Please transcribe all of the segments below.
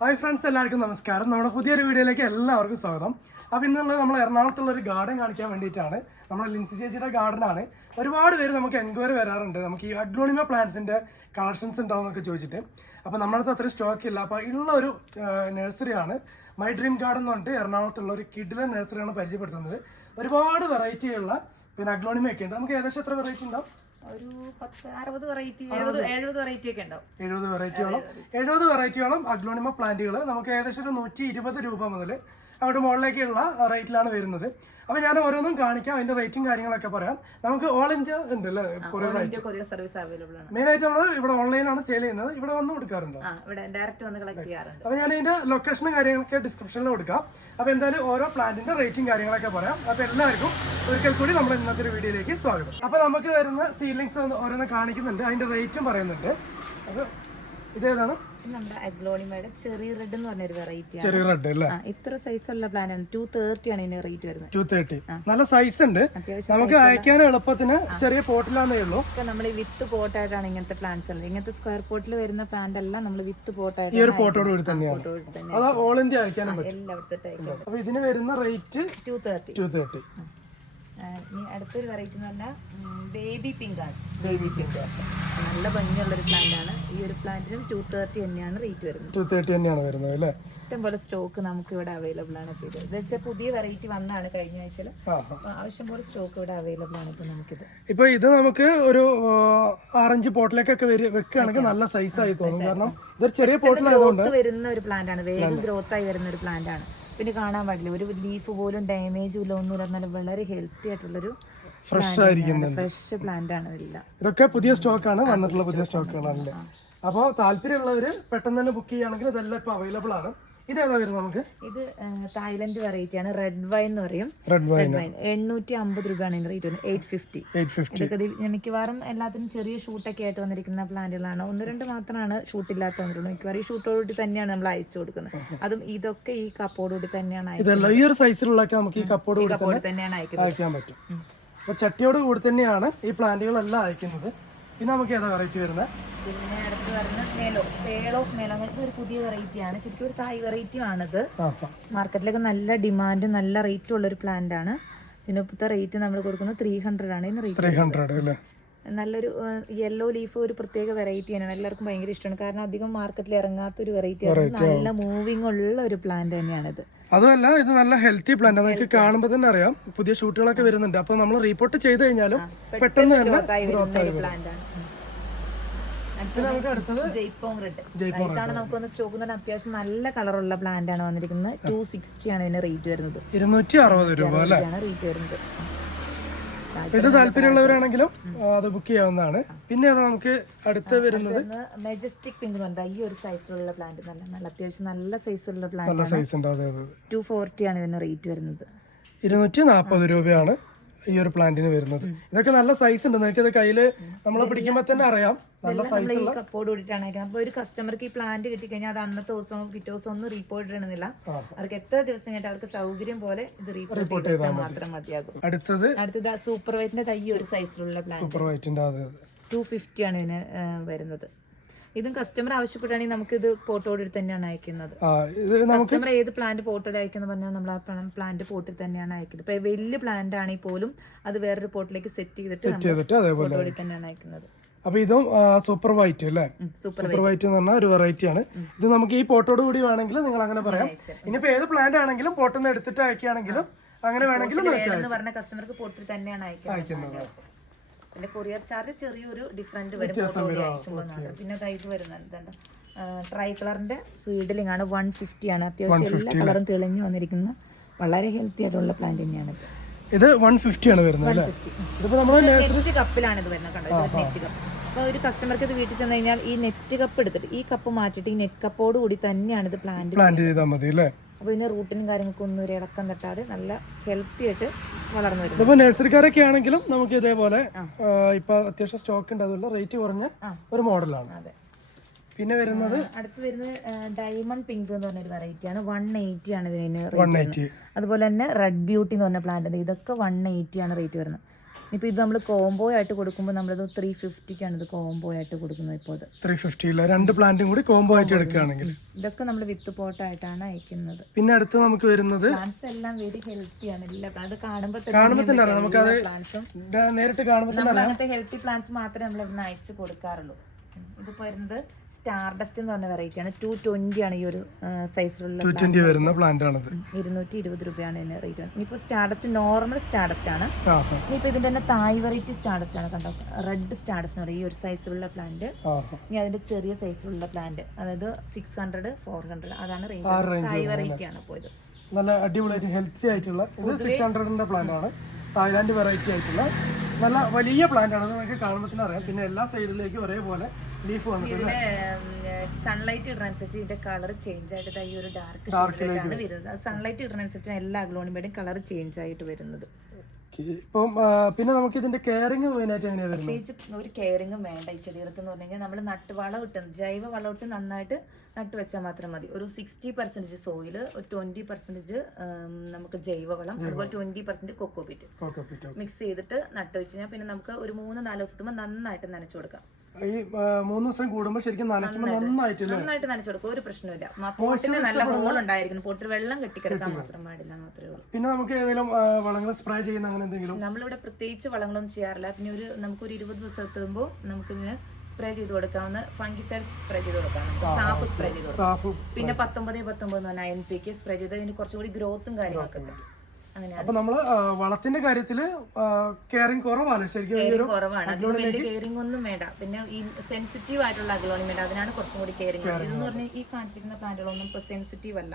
Hi friends എല്ലാവർക്കും നമസ്കാരം. നമ്മുടെ പുതിയൊരു വീഡിയോയിലേക്ക് എല്ലാവർക്കും സ്വാഗതം. അപ്പോൾ ഇന്നുള്ളത് നമ്മൾ എറണാകുളത്തുള്ള ഒരു ഗാർഡൻ കാണിക്കാൻ വേണ്ടിയിട്ടാണ്. നമ്മുടെ ലിൻസി ചേച്ചിയുടെ ഗാർഡനാണ് ഒരുപാട് പേര് നമുക്ക് എൻക്വയറി വരാറുണ്ട്. നമുക്ക് ഈ അഗ്ലോണിമ പ്ലാന്റ്സിന്റെ കളക്ഷൻസ് ഉണ്ടാവും എന്നൊക്കെ ചോദിച്ചിട്ട്. അപ്പോൾ നമ്മളടുത്ത് അത്ര സ്റ്റോക്ക് ഇല്ല. അപ്പോൾ ഉള്ള ഒരു നഴ്സറിയാണ് മൈ ഡ്രീം ഗാർഡൻ എന്ന് പറഞ്ഞിട്ട് എറണാകുളത്തുള്ള ഒരു കിഡിലെ നഴ്സറിയാണ് പരിചയപ്പെടുത്തുന്നത്. ഒരുപാട് വെറൈറ്റിയുള്ള പിന്നെ അഗ്ലോണിമ ഒക്കെ ഉണ്ട്. നമുക്ക് ഏകദേശം എത്ര വെറൈറ്റി ഉണ്ടാവും? ഒരു പത്ത് അറുപത് വെറൈറ്റി എഴുപത് എഴുപത് വെറൈറ്റി ഒക്കെ ഉണ്ടാവും. എഴുപത് വെറൈറ്റിയോളം എഴുപത് വെറൈറ്റിയോളം അഗ്ലോണിമ പ്ലാന്റുകൾ നമുക്ക് ഏകദേശം ഒരു നൂറ്റി ഇരുപത് രൂപ മുതൽ അവിടെ മുകളിലേക്കുള്ള റേറ്റിലാണ് വരുന്നത്. അപ്പോൾ ഞാൻ ഓരോന്നും കാണിക്കാം അതിന്റെ റേറ്റും കാര്യങ്ങളൊക്കെ പറയാം. നമുക്ക് ഓൾ ഇന്ത്യ ഉണ്ട് അല്ലേ കൊറിയർ സർവീസ് അവൈലബിൾ ആണ്. മെയിൻ ആയിട്ട് നമ്മൾ ഇവിടെ ഓൺലൈനാണ് സെയിൽ ചെയ്യുന്നത്. ഇവിടെ വന്ന് കൊടുക്കാറുണ്ട്? ഇവിടെ ഡയറക്റ്റ് വന്ന് കളക്ട് ചെയ്യാറുണ്ട്. അപ്പോൾ ഞാൻ ഇതിന്റെ ലൊക്കേഷനും കാര്യങ്ങളൊക്കെ ഡിസ്ക്രിപ്ഷനിൽ കൊടുക്കാം. അപ്പോൾ എന്തായാലും ഓരോ പ്ലാന്റിന്റെ റേറ്റും കാര്യങ്ങളൊക്കെ പറയാം. അപ്പോൾ എല്ലാവർക്കും ഒരിക്കൽ കൂടി നമ്മൾ ഇന്നത്തെ ഒരു വീഡിയോയിലേക്ക് സ്വാഗതം. അപ്പോൾ നമുക്ക് വരുന്ന സീലിങ്സ് ഓരോന്ന് കാണിക്കുന്നുണ്ട്. അതിന്റെ റേറ്റും പറയുന്നുണ്ട്. അപ്പോൾ ഇതേതാണ് ഇത് നമ്മുടെ അഗ്ലോണിമയുടെ ചെറിയ റെഡ് എന്ന് പറഞ്ഞൊരു വെറൈറ്റി ആണ്. ചെറിയ റെഡ് അല്ലേ? ഇത്ര സൈസ് ഉള്ള ആണ്. ടു തേർട്ടി ആണ് ഇതിന് റേറ്റ് വരുന്നത്. ടു തേർട്ടി നല്ല സൈസ് ഉണ്ട്. നമുക്ക് അയക്കാൻ എളുപ്പത്തിന് ചെറിയ പോട്ടിലാന്നേ ഉള്ളൂ. ഇപ്പൊ നമ്മൾ വിത്ത് പോട്ടായിട്ടാണ് ഇങ്ങനത്തെ പ്ലാന്റ്സ് ഉള്ളത്. ഇങ്ങനത്തെ സ്ക്വയർ പോട്ടിൽ വരുന്ന പ്ലാന്റ് എല്ലാം നമ്മൾ വിത്ത് ഈ ഒരു പോട്ടായിട്ട് പോട്ടോട് കൂടി തന്നെയാണ്. അത് ഓൾ ഇന്ത്യ അയക്കാനും പറ്റും. അയക്കും അപ്പൊ ഇതിന് വരുന്ന rate two thirty two thirty ഇനി അടുത്തൊരു വെറൈറ്റി എന്ന് പറഞ്ഞാൽ ബേബി പിങ്ക് ആണ്. ബേബി പിങ്ക് നല്ല ഭംഗിയുള്ളൊരു പ്ലാന്റ് ആണ്. ഈ ഒരു പ്ലാന്റിനും ടു തേർട്ടി തന്നെയാണ് റേറ്റ് വരുന്നത്. ടു തേർട്ടി തന്നെയാണ് വരുന്നത് അല്ലേ? ഇഷ്ടംപോലെ സ്റ്റോക്ക് നമുക്ക് ഇവിടെ അവൈലബിൾ ആണ് ഇപ്പോൾ ഇത്. വെച്ചാൽ പുതിയ വെറൈറ്റി വന്നാണ് കഴിഞ്ഞ ആഴ്ചയിൽ. ആവശ്യം പോലെ സ്റ്റോക്ക് ഇവിടെ അവൈലബിൾ ആണ് ഇപ്പോൾ നമുക്കിത്. ഇപ്പൊ ഇത് നമുക്ക് ഒരു ആറഞ്ച് പോട്ടിലേക്കൊക്കെ വെക്കുകയാണെങ്കിൽ നല്ല സൈസ് ആയി തോന്നും. കാരണം ഇതൊരു ചെറിയ പോട്ടിലായതുകൊണ്ട് വരുന്ന ഒരു പ്ലാന്റ് ആണ്. വേഗം ഗ്രോത്ത് ആയി വരുന്ന ഒരു പ്ലാന്റ് ആണ്. പിന്നെ കാണാൻ പാടില്ല. ഒരു ലീഫ് പോലും ഡാമേജ് ഇല്ല ഒന്നും എന്നാലും വളരെ ഹെൽത്തി ആയിട്ടുള്ളൊരു ഫ്രഷ് ആയിരിക്കുന്നുണ്ട്. ഫ്രഷ് പ്ലാന്റ് ആണ് ഇതെല്ലാം. ഇതൊക്കെ പുതിയ സ്റ്റോക്ക് ആണ് വന്നിട്ടുള്ള പുതിയ സ്റ്റോക്കുകളാണല്ലേ അപ്പോൾ താല്പര്യമുള്ളവര് പെട്ടെന്ന് തന്നെ ബുക്ക് ചെയ്യുകയാണെങ്കിൽ ഇതെല്ലാം ഇപ്പൊ അവൈലബിൾ ആണ്. ഇതേതാ വരുന്നത് നമുക്ക്? ഇത് തായ്ലൻഡ് വെറൈറ്റി ആണ്. റെഡ് വൈൻ എന്ന് പറയും. റെഡ് വൈൻ എണ്ണൂറ്റി അമ്പത് രൂപയാണ് ഇതിന്റെ റേറ്റ് വരുന്നത്. എയ്റ്റ് ഫിഫ്റ്റി എയ്റ്റ് ഫിഫ്റ്റി ഇതൊക്കെ മിക്കവാറും എല്ലാത്തിനും ചെറിയ ഷൂട്ടൊക്കെ ആയിട്ട് വന്നിരിക്കുന്ന പ്ലാന്റുകളാണ് ഒന്ന് രണ്ട് മാത്രമാണ് ഷൂട്ട് ഇല്ലാത്ത വന്നിട്ടുള്ളത് മിക്കവാറും ഈ ഷൂട്ടോടുകൂടി തന്നെയാണ് നമ്മൾ അയച്ചു കൊടുക്കുന്നത്. അതും ഇതൊക്കെ ഈ കപ്പോടുകൂടി തന്നെയാണ് ഈ ഒരു സൈസിലുള്ളൊക്കെ നമുക്ക് ഈ കപ്പോട് തന്നെയാണ് അയക്കാൻ പറ്റും. ചട്ടിയോട് കൂടി തന്നെയാണ് ഈ പ്ലാന്റുകളെല്ലാം അയക്കുന്നത്. പിന്നെ നമുക്ക് ഏതാ വെറൈറ്റി വരുന്നത്? പിന്നെ അടുത്ത് വരുന്ന മേലോ പേൾ ഓഫ് മേലോ അങ്ങനത്തെ ഒരു പുതിയ വെറൈറ്റി ആണ്. ശരിക്കും ഒരു തായ് വെറൈറ്റി ആണിത്. മാർക്കറ്റിലൊക്കെ നല്ല ഡിമാൻഡ് നല്ല റേറ്റും ഉള്ള ഒരു പ്ലാന്റ് ആണ്. ഇതിനിപ്പോഴത്തെ റേറ്റ് നമ്മൾ കൊടുക്കുന്നത് ത്രീ ഹൺഡ്രഡ് ആണ് ഇതിന് റേറ്റ് ത്രീ ഹൺഡ്രഡ് അല്ലേ? നല്ലൊരു യെല്ലോ ലീഫ് ഒരു പ്രത്യേക വെറൈറ്റി തന്നെയാണ്. എല്ലാവർക്കും ഭയങ്കര ഇഷ്ടമാണ്. കാരണം അധികം മാർക്കറ്റിൽ ഇറങ്ങാത്ത ഒരു വെറൈറ്റി ആണ്. നല്ല മൂവിങ് ഉള്ള ഒരു പ്ലാന്റ് തന്നെയാണിത്. അതുമല്ല ഇത് നല്ല ഹെൽത്തി പ്ലാന്റ് നമുക്ക് കാണുമ്പോൾ തന്നെ അറിയാം. പുതിയ ഷൂട്ടുകളൊക്കെ വരുന്നുണ്ട്. അപ്പൊ നമ്മൾ റിപ്പോർട്ട് ചെയ്ത് കഴിഞ്ഞാലും പെട്ടെന്ന് തന്നെ പ്ലാന്റ് ആണ്. നമുക്ക് ഇതാണ് വന്ന സ്റ്റോക്ക് അത്യാവശ്യം നല്ല കളറുള്ള പ്ലാന്റ് ആണ് വന്നിരിക്കുന്നത്. ടു സിക്സ്റ്റി ആണ് ഇതിന് റേറ്റ് വരുന്നത്. ഇരുന്നൂറ്റി അറുപത് രൂപ അല്ലേ? റേറ്റ് വരുന്നത്. ഇത് താല്പര്യമുള്ളവരാണെങ്കിലും അത് ബുക്ക് ചെയ്യാവുന്നതാണ്. പിന്നെ അത് നമുക്ക് അടുത്ത് വരുന്നത് മെജസ്റ്റിക് പിങ്ക് എന്ന് പറഞ്ഞാൽ ഈ ഒരു സൈസിലുള്ള പ്ലാന്റ് നല്ല നല്ല അത്യാവശ്യം നല്ല സൈസിലുള്ള നല്ല പ്ലാന്റ് സൈസ് ഉണ്ട് അതെ അതെ അതെ. ടു ഫോർട്ടി ആണ് ഇതിന് റേറ്റ് വരുന്നത്. ഇരുന്നൂറ്റി നാൽപ്പത് രൂപയാണ് ഈ ഒരു പ്ലാന്റിന് വരുന്നത്. ഇതൊക്കെ നല്ല സൈസ് ഉണ്ട്. നിങ്ങൾക്ക് ഇത് കയ്യിൽ നമ്മൾ പിടിക്കുമ്പോൾ തന്നെ അറിയാം. നമ്മൾ ഈ കപ്പോട് കൂടിയിട്ടാണ് അയക്കുന്നത് അപ്പോൾ ഒരു കസ്റ്റമർക്ക് ഈ പ്ലാന്റ് കിട്ടിക്കഴിഞ്ഞാൽ അത് അന്നത്തെ ദിവസവും പിറ്റേ ദിവസം ഒന്നും റിപ്പോർട്ട് ഇടുന്നില്ല അവർക്ക് എത്ര ദിവസം കഴിഞ്ഞിട്ട് അവർക്ക് സൗകര്യം പോലെ ഇത് റിപ്പോർട്ട് ചെയ്താൽ മാത്രം മതിയാകും. അടുത്തത്? അടുത്തത് സൂപ്പർ വൈറ്റിന്റെ തൈ ഒരു സൈസിലുള്ള പ്ലാന്റ് ടു ഫിഫ്റ്റി ആണ് ഇതിന് വരുന്നത്. ഇതും കസ്റ്റമർ ആവശ്യപ്പെടുകയാണെങ്കിൽ നമുക്ക് ഇത് പോട്ടോട് തന്നെയാണ് അയക്കുന്നത്. കസ്റ്റമർ ഏത് പ്ലാന്റ് പോട്ടിൽ അയക്കുന്ന പറഞ്ഞാൽ നമ്മൾ ആ പ്ലാന്റ് പോട്ടിൽ തന്നെയാണ് അയക്കുന്നത്. ഇപ്പൊ വലിയ പ്ലാന്റ് ആണെങ്കിൽ പോലും അത് വേറൊരു പോട്ടിലേക്ക് സെറ്റ് ചെയ്തിട്ട് പോട്ടോടി തന്നെയാണ് അയക്കുന്നത്. അപ്പൊ ഇതും സൂപ്പർ വൈറ്റ് അല്ലേ? സൂപ്പർ വൈറ്റ് എന്ന് പറഞ്ഞാൽ ഒരു വെറൈറ്റി ആണ്. ഇത് നമുക്ക് ഈ പോട്ടോട് കൂടി വേണമെങ്കിൽ നിങ്ങൾ അങ്ങനെ പറയാം ഇനിയിപ്പോ ഏത് പ്ലാന്റ് ആണെങ്കിലും പോട്ടിൽ നിന്ന് എടുത്തിട്ട് അയക്കുകയാണെങ്കിലും അങ്ങനെ എന്ന് പറഞ്ഞ കസ്റ്റമർക്ക് പോട്ടിൽ തന്നെയാണ് അയക്കുന്നത്. പിന്നെ കൊറിയർ ചാർജ് ചെറിയൊരു വരും. പിന്നെ ഇത് വരുന്നുണ്ട് ട്രൈ കളറിന്റെ സ്വീഡലിംഗ് ആണ്. വൺ ഫിഫ്റ്റി ആണ്. അത്യാവശ്യം എല്ലാ കളറും തെളിഞ്ഞു വന്നിരിക്കുന്ന വളരെ ഹെൽത്തി ആയിട്ടുള്ള പ്ലാന്റ് തന്നെയാണ് ഇത് വൺ ഫിഫ്റ്റി ആണ് വരുന്നത് അല്ലേ? ഇതിപ്പോ നമ്മുടെ നെറ്റ് കപ്പിലാണ് ഇത് വരുന്നത് കണ്ടോ? ഇത് നെറ്റ് കപ്പ് അപ്പോൾ ഒരു കസ്റ്റമർക്ക് ഇത് വീട്ടിൽ ചെന്ന് കഴിഞ്ഞാൽ ഈ നെറ്റ് കപ്പ് എടുത്തിട്ട് ഈ കപ്പ് മാറ്റിട്ട് ഈ നെറ്റ് കപ്പോട് കൂടി തന്നെയാണ് ഇത് പ്ലാന്റ് പ്ലാന്റ് ചെയ്താൽ മതി അല്ലേ? അപ്പോൾ ഇതിന് റൂട്ടിനും കാര്യങ്ങൾക്കും ഒന്നും ഒരു ഇളക്കം തട്ടാതെ നല്ല ഹെൽത്തി ആയിട്ട് വളർന്നു വരുന്നത്. ഇതിപ്പോ നഴ്സറിക്കാരൊക്കെ ആണെങ്കിലും നമുക്ക് ഇതേപോലെ ഇപ്പൊ അത്യാവശ്യം സ്റ്റോക്ക് ഉണ്ട്. അതുകൊണ്ട് റേറ്റ് കുറഞ്ഞ ഒരു മോഡലാണ് അതെ. പിന്നെ വരുന്നത് അടുത്ത് വരുന്നത് ഡയമണ്ട് പിങ്ക് എന്ന് പറഞ്ഞൊരു വെറൈറ്റി ആണ്. വൺ എയ്റ്റി ആണ് ഇതിന് റേറ്റ് അതുപോലെ തന്നെ റെഡ് ബ്യൂട്ടി എന്ന് പറഞ്ഞ പ്ലാന്റ് ഇതൊക്കെ വൺ എയ്റ്റി ആണ് റേറ്റ് വരുന്നത്. ഇപ്പൊ ഇത് നമ്മൾ കോംബോ ആയിട്ട് കൊടുക്കുമ്പോൾ നമ്മളിത് ത്രീ ഫിഫ്റ്റിക്കാണ് ഇത് കോംബോ ആയിട്ട് കൊടുക്കുന്നത് ഇപ്പോൾ ഇത്. ത്രീ ഫിഫ്റ്റിയില്ല രണ്ട് പ്ലാന്റും കൂടി കോംബോ ആയിട്ട് എടുക്കുകയാണെങ്കിൽ. ഇതൊക്കെ നമ്മൾ വിത്ത് പോട്ടായിട്ടാണ് അയക്കുന്നത്. പിന്നെ അടുത്ത് നമുക്ക് വരുന്നത് പ്ലാന്റ്സ് എല്ലാം വെരി ഹെൽത്തിയാണ് എല്ലാ അത് കാണുമ്പോൾ കാണുമ്പോൾ തന്നെ നമുക്കത് നേരിട്ട് കാണുമ്പോൾ അങ്ങനത്തെ ഹെൽത്തി പ്ലാന്റ്സ് മാത്രമേ നമ്മൾ ഇവിടുന്ന് അയച്ചു കൊടുക്കാറുള്ളൂ. ഇതിപ്പോൾ വരുന്നത് സ്റ്റാർ ഡസ്റ്റ് എന്ന് പറഞ്ഞ വെറൈറ്റി ആണ്. ടു ട്വന്റി ആണ് ഈ ഒരു സൈസിലുള്ള ടു ട്വന്റി വരുന്ന പ്ലാന്റ് ആണിത്. ഇരുന്നൂറ്റി ഇരുപത് രൂപയാണ് ഇതിന് റേറ്റ് ഇനിയിപ്പോൾ സ്റ്റാർഡസ്റ്റ് നോർമൽ സ്റ്റാർഡസ്റ്റ് ആണ്. ഇനിയിപ്പോൾ ഇതിന്റെ തന്നെ തായ് വെറൈറ്റി സ്റ്റാർഡസ്റ്റ് ആണ് കണ്ടോ? റെഡ് സ്റ്റാർഡസ്റ്റ് എന്ന് പറയും. ഈ ഒരു സൈസിലുള്ള പ്ലാന്റ് ഇനി അതിന്റെ ചെറിയ സൈസിലുള്ള പ്ലാന്റ് അതായത് സിക്സ് ഹൺഡ്രഡ് ഫോർ ഹൺഡ്രഡ് അതാണ് റേഞ്ച് തായ് വെറൈറ്റി ആണ് പോയത് നല്ല അടിപൊളിയായിട്ട് ഹെൽത്തി ആയിട്ടുള്ള ഇത് സിക്സ് ഹൺഡ്രഡിന്റെ പ്ലാന്റ് ആണ്. തായ്ലാന്റ് വെറൈറ്റി ആയിട്ടുള്ള നല്ല വലിയ പ്ലാന്റ് ആണ് നമുക്ക് കാണുമ്പോൾ തന്നെ അറിയാം. പിന്നെ എല്ലാ സൈഡിലേക്കും ഒരേപോലെ ലീഫ് വന്നിട്ടുണ്ട് സൺലൈറ്റ് ഇടുന്നതനുസരിച്ച് ഇതിന്റെ കളർ ചേഞ്ച് ആയിട്ട് ഈ ഒരു ഡാർക്ക് ഷെയ്ഡിലേക്കാണ് വരുന്നത്. സൺലൈറ്റ് ഇടുന്നതനുസരിച്ച് എല്ലാ അഗ്ലോണിമേടും കളർ ചേഞ്ച് ആയിട്ട് വരുന്നത്. ഇപ്പം പിന്നെ നമുക്ക് ഇതിന്റെ കെയറിങ് മെയിനായിട്ട് എങ്ങനെയാണ് പ്രത്യേകിച്ച് ഒരു കെയറിങ് വേണ്ട. ഈ ചെടികൾക്ക് എന്ന് പറഞ്ഞു കഴിഞ്ഞാൽ നമ്മൾ നട്ട് വളം ഇട്ട് ജൈവ വളം ഇട്ട് നന്നായിട്ട് നട്ട് വെച്ചാൽ മാത്രം മതി. ഒരു സിക്സ്റ്റി പെർസെന്റേജ് സോയിൽ ഒരു ട്വന്റി പെർസെന്റേജ് നമുക്ക് ജൈവ വളം അതുപോലെ twenty percent cocopeat peat mix ചെയ്തിട്ട് നട്ട് വെച്ച് കഴിഞ്ഞാൽ പിന്നെ നമുക്ക് ഒരു മൂന്ന് നാല് ദിവസത്തുമ്പോൾ നന്നായിട്ട് നനച്ചു കൊടുക്കാം. ഈ മൂന്ന് ദിവസം കൂടുമ്പോൾ ശരിക്കും നനയ്ക്കുമ്പോൾ നന്നായിട്ട്. നന്നായിട്ട് നനച്ചു കൊടുക്കും. ഒരു പ്രശ്നമില്ല പോട്ടിന് നല്ല ഹോൾ ഉണ്ടായിരിക്കണം. പോട്ടിൽ വെള്ളം കെട്ടിക്കിടക്കാൻ മാത്രം പാടില്ല മാത്രമേ ഉള്ളൂ. പിന്നെ നമുക്ക് ഏതെങ്കിലും വളങ്ങൾ സ്പ്രേ ചെയ്യുന്ന അങ്ങനെ എന്തെങ്കിലും? നമ്മളിവിടെ പ്രത്യേകിച്ച് വളങ്ങളൊന്നും ചെയ്യാറില്ല. പിന്നെ ഒരു നമുക്ക് ഒരു ഇരുപത് ദിവസം എത്തുമ്പോൾ നമുക്കിതിന് സ്പ്രേ ചെയ്ത് കൊടുക്കാവുന്ന ഫംഗിസൈഡ് സ്പ്രേ ചെയ്ത് കൊടുക്കാം സാഫ് സ്പ്രേ ചെയ്ത് കൊടുക്കാം. പിന്നെ പത്തൊമ്പത് പത്തൊമ്പത് എന്ന് പറഞ്ഞാൽ എൻ പി കെ സ്പ്രേ ചെയ്ത് അതിന് കുറച്ചുകൂടി ഗ്രോത്തും കാര്യങ്ങളൊക്കെ അപ്പൊ നമ്മൾ വളത്തിന്റെ കാര്യത്തിൽ കെയറിങ് കുറവാണ്. ശരിക്കും കുറവാണ്. അതിന് വലിയ കെയറിംഗ് ഒന്നും വേണ്ട. പിന്നെ ഈ സെൻസിറ്റീവ് ആയിട്ടുള്ള അഗ്ലോണി വേണ്ട അതിനാണ് കുറച്ചും കൂടി കെയറിംഗ് ഇതെന്ന് പറഞ്ഞാൽ ഈ കാണിച്ചിരിക്കുന്ന പ്ലാന്റുകളൊന്നും ഇപ്പൊ സെൻസിറ്റീവ് അല്ല.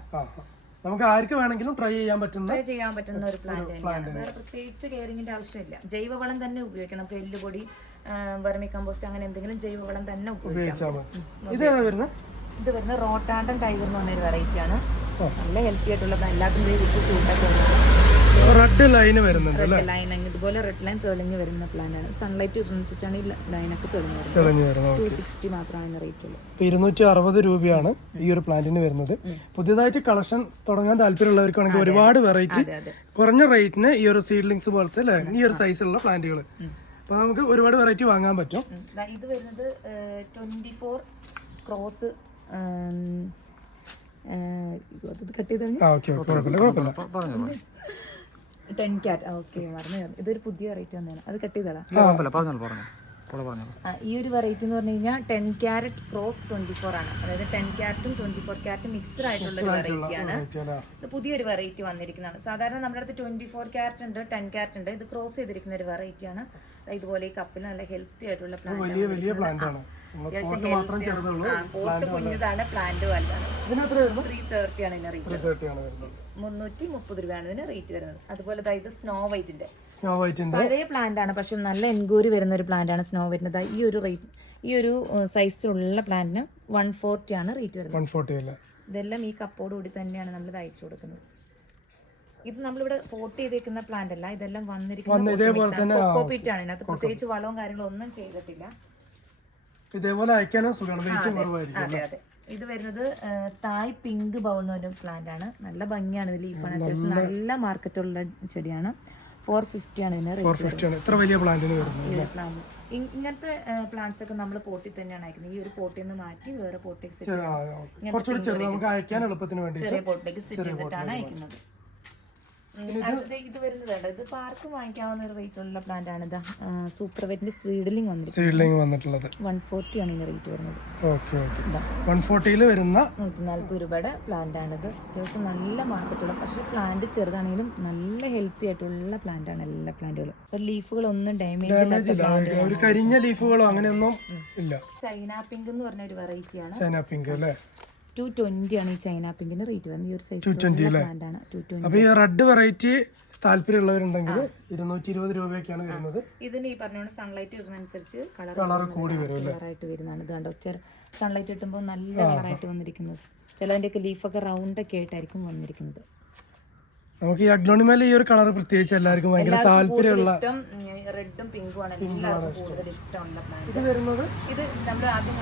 നമുക്ക് ആർക്ക് വേണമെങ്കിലും ട്രൈ ചെയ്യാൻ പറ്റുന്ന ട്രൈ ചെയ്യാൻ പറ്റുന്ന ഒരു പ്ലാന്റ് തന്നെയാണ്. വേറെ പ്രത്യേകിച്ച് കെയറിങ്ങിന്റെ ആവശ്യമില്ല. ജൈവവളം തന്നെ ഉപയോഗിക്കാം. നമുക്ക് എല്ലുപൊടി വെർമി കമ്പോസ്റ്റ് അങ്ങനെ എന്തെങ്കിലും ജൈവവളം തന്നെ ഉപയോഗിക്കാം. ഇത് ഇത് വരുന്ന റോട്ടാണ്ടൻ ടൈഗർ എന്ന് പറഞ്ഞൊരു വെറൈറ്റി ആണ്. നല്ല ഹെൽത്തി ആയിട്ടുള്ള എല്ലാത്തിന്റെയും വിത്ത് സൂട്ടൊക്കെ റെഡ് ലൈൻ വരുന്നുണ്ട് റെഡ് ലൈൻ ഇതുപോലെ റെഡ് ലൈൻ തെളിഞ്ഞു വരുന്ന പ്ലാൻ ആണ്. സൺലൈറ്റ് ഇടുന്നതിച്ചാണ് ഈ ലൈനൊക്കെ തെളിഞ്ഞ് വരുന്നത്. ടു സിക്സ്റ്റി മാത്രമാണ് റേറ്റ് ഉള്ളത്. ഇരുന്നൂറ്റി അറുപത് രൂപയാണ് ഈ ഒരു പ്ലാന്റിന് വരുന്നത്. പുതിയതായിട്ട് കളക്ഷൻ തുടങ്ങാൻ താല്പര്യമുള്ളവർക്കാണെങ്കിൽ ഒരുപാട് വെറൈറ്റി കുറഞ്ഞ റേറ്റിന് ഈ ഒരു സീഡ്ലിങ്സ് പോലത്തെ അല്ലേ? ഈ ഒരു സൈസിലുള്ള പ്ലാന്റുകൾ അപ്പൊ നമുക്ക് ഒരുപാട് വെറൈറ്റി വാങ്ങാൻ പറ്റും. ഇത് വരുന്നത് ട്വന്റി ഫോർ ക്രോസ് കട്ട് ചെയ്ത്? ടെൻ ക്യാറ്റ് ഓക്കെ മറന്നു. ഇതൊരു പുതിയ വെറൈറ്റി വന്നതാണ്. അത് കട്ട് ചെയ്തോളാം. ഈ ഒരു വെറൈറ്റി എന്ന് പറഞ്ഞു കഴിഞ്ഞാൽ ten carat cross twenty four ആണ്. അതായത് ടെൻ ക്യാരറ്റും ട്വന്റി ഫോർ ക്യാരറ്റും മിക്സ്ഡ് ആയിട്ടുള്ള ഒരു വെറൈറ്റി ആണ്? ഇത് പുതിയൊരു വെറൈറ്റി വന്നിരിക്കുന്നതാണ്. സാധാരണ നമ്മുടെ അടുത്ത് ട്വന്റി ഫോർ ക്യാരറ്റ് ഉണ്ട് ടെൻ ക്യാരറ്റ് ഉണ്ട്. ഇത് ക്രോസ് ചെയ്തിരിക്കുന്ന ഒരു വെറൈറ്റി ആണ്. ഇതുപോലെ ഈ കപ്പിൽ നല്ല ഹെൽത്തി ആയിട്ടുള്ള പ്ലാന്റ് പോട്ട് മാത്രം ചെറുതുള്ളൂ. പോട്ട് കുഞ്ഞതാണ് പ്ലാന്റ് വലുതാണ്. ത്രീ തേർട്ടി ആണ് ഇതിന്റെ റേറ്റ് തേർട്ടി ആണ് വരുന്നത്. മുന്നൂറ്റി മുപ്പത് രൂപയാണ് ഇതിന് റേറ്റ് വരുന്നത്. അതുപോലെ ദാ ഇത് സ്നോ വൈറ്റിന്റെ സ്നോ വൈറ്റിന്റെ പഴയ പ്ലാന്റ് ആണ് പക്ഷെ നല്ല എൻക്വയറി വരുന്ന ഒരു പ്ലാന്റ് ആണ് സ്നോ വൈറ്റിന്റെ ഈ ഒരു റേറ്റ് ഈ ഒരു സൈസിലുള്ള പ്ലാന്റിന് വൺ ഫോർട്ടി ആണ് റേറ്റ് വരുന്നത്. ഇതെല്ലാം ഈ കപ്പോട് കൂടി തന്നെയാണ് നമ്മൾ ഇത് അയച്ചു കൊടുക്കുന്നത്. ഇത് നമ്മളിവിടെ പോട്ട് ചെയ്തേക്കുന്ന പ്ലാന്റ് അല്ല ഇതെല്ലാം വന്നിരിക്കുന്ന കൊക്കോപീറ്റ് ആണ്. ഇതിനകത്ത് പ്രത്യേകിച്ച് വളവും കാര്യങ്ങളും ഒന്നും ചെയ്തിട്ടില്ല. ഇതേപോലെ അയക്കാനും സുഖമാണ്. വെയിറ്റും കുറവായിരിക്കും ഇത് വരുന്നത് തായ് പിങ്ക് ബൗൾ എന്ന് പറഞ്ഞ പ്ലാന്റ് ആണ്. നല്ല ഭംഗിയാണ് ഇതിൽ ഈ ലീഫാണ് അത്യാവശ്യം നല്ല മാർക്കറ്റുള്ള ചെടിയാണ്. ഫോർ ഫിഫ്റ്റി ആണ് ഇതിന് ഇത്ര വലിയ പ്ലാന്റിന് വരുന്നത് ഇങ്ങനത്തെ പ്ലാന്റ്സ് ഒക്കെ നമ്മൾ പോട്ടി തന്നെയാണ് അയക്കുന്നത്. ഈ ഒരു പോട്ടിൽ നിന്ന് മാറ്റി വേറെ പോട്ടിലേക്ക് ചെറിയ പോട്ടിലേക്ക് സെറ്റ് ചെയ്തിട്ടാണ് അയക്കുന്നത്. ഇത് വരുന്നത് കണ്ടോ ഇത് പാർക്ക് വാങ്ങിക്കാവുന്ന ഒരു റേറ്റ് ഉള്ള പ്ലാന്റ് ആണ് ഇതാ. സൂപ്പർ വെറ്റിന്റെ സ്വീഡലിംഗ് സീഡ്ലിംഗ് വന്നിട്ടുള്ളത്. വൺ ഫോർട്ടി ആണ് ഇതിന്റെ റേറ്റ് വരുന്നത്. ഓക്കെ ഓക്കെ വൺ ഫോർട്ടിയിൽ വരുന്ന നൂറ്റി രൂപയുടെ പ്ലാന്റ് ആണിത് അത്യാവശ്യം നല്ല മാർക്കറ്റുള്ള പക്ഷേ പ്ലാന്റ് ചെറുതാണെങ്കിലും നല്ല ഹെൽത്തി ആയിട്ടുള്ള പ്ലാന്റ് ആണ് എല്ലാ പ്ലാന്റുകളും ഒരു ലീഫുകളൊന്നും ഡാമേജ് ഇല്ലാത്ത കരിഞ്ഞ ലീഫുകളോ അങ്ങനെയൊന്നും ഇല്ല. ചൈന പിങ്ക് എന്ന് പറഞ്ഞ ഒരു വെറൈറ്റി ആണ്. ചൈന പിങ്ക് അല്ലേ? ടു ട്വന്റി ആണ് ഈ ചൈന പിങ്കിന്റെ റേറ്റ് വരുന്നത് ഈ ഒരു സൈസ് ടു ട്വന്റി അപ്പൊ ഈ റെഡ് വെറൈറ്റി താല്പര്യമുള്ളവരുണ്ടെങ്കിൽ ഇരുന്നൂറ്റി ഇരുപത് രൂപയൊക്കെയാണ് വരുന്നത്. ഇതിന് ഈ പറഞ്ഞ സൺലൈറ്റ് വരുന്നതനുസരിച്ച് കളർ കളർ കൂടി വരും കളറായിട്ട് വരുന്നതാണ്. ഇത് കണ്ടോ സൺലൈറ്റ് കിട്ടുമ്പോൾ നല്ല കളറായിട്ട് വന്നിരിക്കുന്നത്. ചിലതിന്റെയൊക്കെ ലീഫൊക്കെ റൗണ്ട് ഒക്കെ ആയിട്ടായിരിക്കും വന്നിരിക്കുന്നത്. നമുക്ക് ഈ അഗ്ലോണിമേൽ ഈ ഒരു കളർ പ്രത്യേകിച്ച് എല്ലാവർക്കും ഭയങ്കര താല്പര്യമുള്ള റെഡും പിങ്കും ആണ്. എല്ലാവർക്കും കൂടുതൽ ഇഷ്ടമുള്ള പ്ലാന്റ് ഇത് വരുന്നത്? ഇത് നമ്മൾ ആദ്യം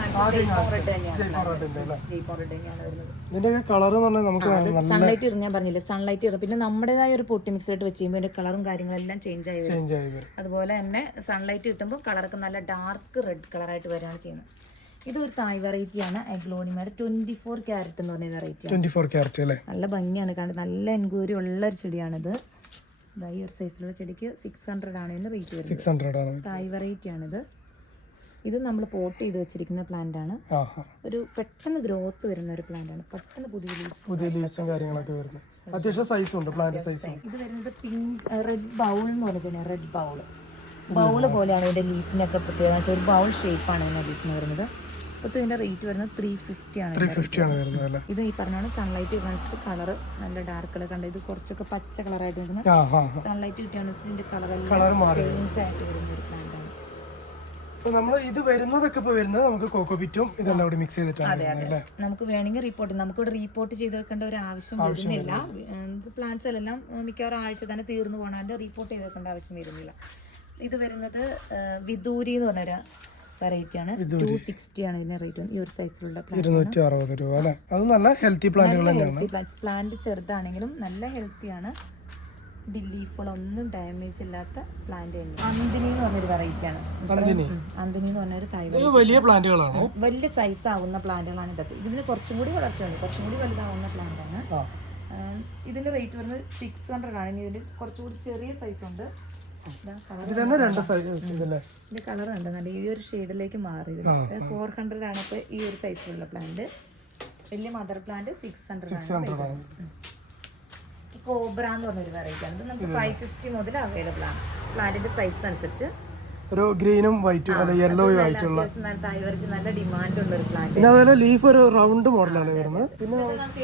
ഇതിന്റെ കളർ എന്ന് പറഞ്ഞാൽ നമുക്ക് സൺലൈറ്റ് ഇടും ഞാൻ പറഞ്ഞില്ലേ സൺലൈറ്റ് ഇടും. പിന്നെ നമ്മുടേതായ ഒരു പൊട്ടി മിക്സ് ആയിട്ട് വെച്ച് കഴിയുമ്പോൾ അതിന്റെ കളറും കാര്യങ്ങളെല്ലാം ചേഞ്ച് ആയി വരും. ചേഞ്ച് ആയി വരും. അതുപോലെ തന്നെ സൺലൈറ്റ് കിട്ടുമ്പോൾ കളറൊക്കെ നല്ല ഡാർക്ക് റെഡ് കളറായിട്ട് വരികയാണ് ചെയ്യുന്നത്. ഇത് ഒരു തായ് വെറൈറ്റി ആണ്. എഗ്ലോണിമയുടെ ട്വന്റി ഫോർ ക്യാരറ്റ് എന്ന് പറഞ്ഞ വെറൈറ്റി ട്വന്റി ഫോർ ക്യാരറ്റ് അല്ലേ? നല്ല ഭംഗിയാണ് കാരണം നല്ല എൻക്വയറി ഉള്ള ഒരു ചെടിയാണിത്. ഇതായി ഈ ഒരു സൈസിലുള്ള ചെടിക്ക് സിക്സ് ഹൺഡ്രഡ് ആണ് ഇതിന് റേറ്റ് വരുന്നത്. സിക്സ് ഹൺഡ്രഡ് ആണ്. തായ് വെറൈറ്റി ആണിത്. ഇത് നമ്മൾ പോട്ട് ചെയ്ത് വെച്ചിരിക്കുന്ന പ്ലാന്റ് ആണ്. ഒരു പെട്ടെന്ന് ഗ്രോത്ത് വരുന്ന ഒരു പ്ലാന്റ് ആണ്. പെട്ടെന്ന് പുതിയ ലീവ്സ് പുതിയ ലീവ്സും കാര്യങ്ങളൊക്കെ വരുന്നത്. അത്യാവശ്യം സൈസ് ഉണ്ട് പ്ലാന്റ് സൈസ് ഇത് വരുന്നത് പിങ്ക് റെഡ് ബൗൾ എന്ന് പറഞ്ഞാൽ റെഡ് ബൗൾ ബൗൾ പോലെയാണ് ഇതിന്റെ ലീഫിനൊക്കെ പ്രത്യേകത. ഒരു ബൗൾ ഷേപ്പാണ് ഇതിന്റെ ലീഫിന് വരുന്നത്. അപ്പോൾ ഇതിന്റെ റേറ്റ് വരുന്നത് ത്രീ ഫിഫ്റ്റി ആണ് ത്രീ ഫിഫ്റ്റി ആണ് വരുന്നത് അല്ലേ? ഇത് ഈ പറഞ്ഞാണ് സൺലൈറ്റ് കാണിച്ചിട്ട് കളർ നല്ല ഡാർക്ക് കളർ കണ്ട ഇത് കുറച്ചൊക്കെ പച്ച കളറായിട്ട് നിൽക്കുന്ന ആ ആ സൺലൈറ്റ് കിട്ടിയാണ് ഇതിന്റെ കളർ കളർ മാറി ചേഞ്ച് ആയിട്ട് വരുന്ന ഒരു പ്ലാന്റ് ആണ്. അപ്പൊ നമ്മൾ ഇത് വരുന്നതൊക്കെ ഇപ്പൊ വരുന്നത് നമുക്ക് കോക്കോപിറ്റും ഇതെല്ലാം കൂടി മിക്സ് ചെയ്തിട്ടാണ് വരുന്നത് അല്ലേ? നമുക്ക് വേണമെങ്കിൽ റിപ്പോർട്ട് നമുക്ക് ഇവിടെ റിപ്പോർട്ട് ചെയ്ത് വെക്കേണ്ട ഒരു ആവശ്യം വരുന്നില്ല. പ്ലാന്റ്സ് എല്ലാം മിക്കവാറും ആഴ്ച തന്നെ തീർന്നു പോകണാണ്ട് റിപ്പോർട്ട് ചെയ്ത് വെക്കേണ്ട ആവശ്യം വരുന്നില്ല. ഇത് വരുന്നത് വിദൂരി എന്ന് പറഞ്ഞൊരു വെറൈറ്റി ആണ്. ടു സിക്സ്റ്റി ആണ് ഇതിന്റെ റേറ്റ് ഈ ഒരു സൈസിലുള്ള പ്ലാന്റ് ഇരുന്നൂറ്റി അറുപത് രൂപ അല്ലേ? അത് നല്ല ഹെൽത്തി പ്ലാന്റുകൾ ഹെൽത്തി പ്ലാന്റ് പ്ലാന്റ് ചെറുതാണെങ്കിലും നല്ല ഹെൽത്തിയാണ് ലീഫുകളൊന്നും ഡാമേജ് ഇല്ലാത്ത പ്ലാന്റ് തന്നെയാണ്. അന്തിനി എന്ന് പറഞ്ഞൊരു വെറൈറ്റി ആണ്. അന്തിനി എന്ന് പറഞ്ഞൊരു തൈ വലിയ പ്ലാന്റുകളാണ് വലിയ സൈസ് ആവുന്ന പ്ലാന്റുകളാണ് ഇതൊക്കെ. ഇതിന് കുറച്ചും കൂടി വളർച്ചയുണ്ട്. കുറച്ചും കൂടി വലുതാവുന്ന പ്ലാന്റ് ആണ്. ഇതിന്റെ റേറ്റ് വരുന്നത് സിക്സ് ഹൺഡ്രഡ് ആണ്. ഇനി ഇതിൽ കുറച്ചുകൂടി ചെറിയ സൈസ് ഉണ്ട്. ഇത് തന്നെ രണ്ട് സൈസ് ഇതിന്റെ കളർ നല്ല ഈ ഒരു ഷെയ്ഡിലേക്ക് മാറി ഫോർ ഹൺഡ്രഡ് ആണ് ഇപ്പൊ ഈ ഒരു സൈസിലുള്ള പ്ലാന്റ് വലിയ മദർ പ്ലാന്റ് സിക്സ് ഹൺഡ്രഡ് ആണ് കോബ്ര എന്ന് പറഞ്ഞൊരു വെറൈറ്റി ആണ്. ഇത് നമുക്ക് ഫൈവ് ഫിഫ്റ്റി മുതൽ അവൈലബിൾ ആണ്. പ്ലാന്റിന്റെ സൈസ് അനുസരിച്ച് ഒരു ഗ്രീനും വൈറ്റും അല്ലെ യെല്ലോയും ആയിട്ടുള്ള. പിന്നെ അതുപോലെ ലീഫ് ഒരു റൗണ്ട് മോഡലാണ് വരുന്നത്. പിന്നെ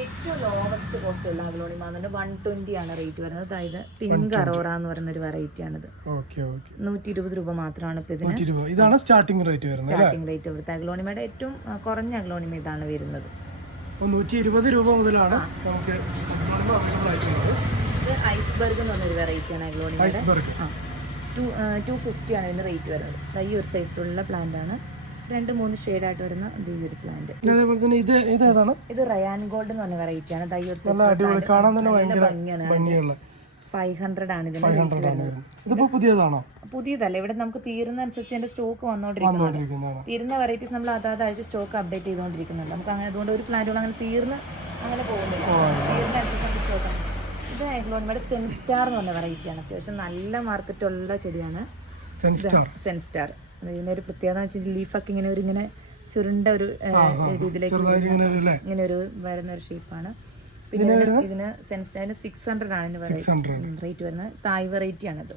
ഏറ്റവും ലോവസ്റ്റ് കോസ്റ്റ് ഉള്ള അഗ്ലോണിമ എന്ന് വൺ ട്വന്റി ആണ് റേറ്റ് വരുന്നത്. അതായത് പിങ്ക് അറോറ എന്ന് പറയുന്ന ഒരു വെറൈറ്റി ആണിത്. Okay okay. നൂറ്റി ഇരുപത് രൂപ മാത്രമാണ് ഇപ്പൊ ഇതിന് ഇതാണ് സ്റ്റാർട്ടിംഗ് റേറ്റ് വരുന്നത് സ്റ്റാർട്ടിംഗ് റേറ്റ് ഇവിടുത്തെ അഗ്ലോണിമയുടെ ഏറ്റവും കുറഞ്ഞ അഗ്ലോണിമ ഇതാണ് വരുന്നത്. നൂറ്റി ഇരുപത് രൂപ മുതലാണ് നമുക്ക് ഐസ്ബർഗ് എന്ന് പറഞ്ഞൊരു വെറൈറ്റിയാണ് അഗ്ലോണിമയുടെ ഐസ്ബർഗ് ടു ടു ഫിഫ്റ്റി ആണ് ഇതിന് റേറ്റ് വരുന്നത്. ഈ ഒരു സൈസിലുള്ള പ്ലാന്റ് ആണ്. രണ്ട് മൂന്ന് ഷെയ്ഡായിട്ട് വരുന്ന ഈ ഒരു പ്ലാന്റ് അതേപോലെ തന്നെ ഇത് ഇത് ഏതാണ്? ഇത് റയാൻ ഗോൾഡ് എന്ന് പറഞ്ഞ വെറൈറ്റി ആണ്. ഈ ഒരു സൈസ് ഭംഗിയാണ്. ഫൈവ് ഹൺഡ്രഡ് ആണ് പുതിയതാണോ? പുതിയതല്ല. ഇവിടെ നമുക്ക് തീരുന്ന അനുസരിച്ച് അതിന്റെ സ്റ്റോക്ക് വന്നുകൊണ്ടിരിക്കുന്നത് വന്നുകൊണ്ടിരിക്കുന്നതാണ് തീരുന്ന വെറൈറ്റീസ് നമ്മൾ അതാത് ആഴ്ച സ്റ്റോക്ക് അപ്ഡേറ്റ് ചെയ്തുകൊണ്ടിരിക്കുന്നുണ്ട് നമുക്ക് അങ്ങനെ അതുകൊണ്ട് ഒരു പ്ലാന്റുകൾ അങ്ങനെ തീർന്ന് അങ്ങനെ പോകുന്നില്ല. തീരുന്ന അനുസരിച്ച് സ്റ്റോക്ക് ഇത് ഐഗ്ലോണിമയുടെ സെൻസ്റ്റാർ എന്ന് പറഞ്ഞ വെറൈറ്റിയാണ് അത്യാവശ്യം നല്ല മാർക്കറ്റുള്ള ചെടിയാണ്. സെൻസ്റ്റാർ ഒരു പ്രത്യേകത വെച്ചാൽ ലീഫൊക്കെ ഇങ്ങനെ ഒരു ഇങ്ങനെ ചുരുണ്ട ഒരു രീതിയിലേക്ക് ഇങ്ങനെ ഒരു വരുന്ന ഒരു ഷേപ്പാണ് പിന്നെ ഇതിന് സെൻസ്റ്റാറിന് സിക്സ് ഹൺഡ്രഡ് ആണ് റേറ്റ് വരുന്നത്. തായ് വെറൈറ്റി ആണിത്.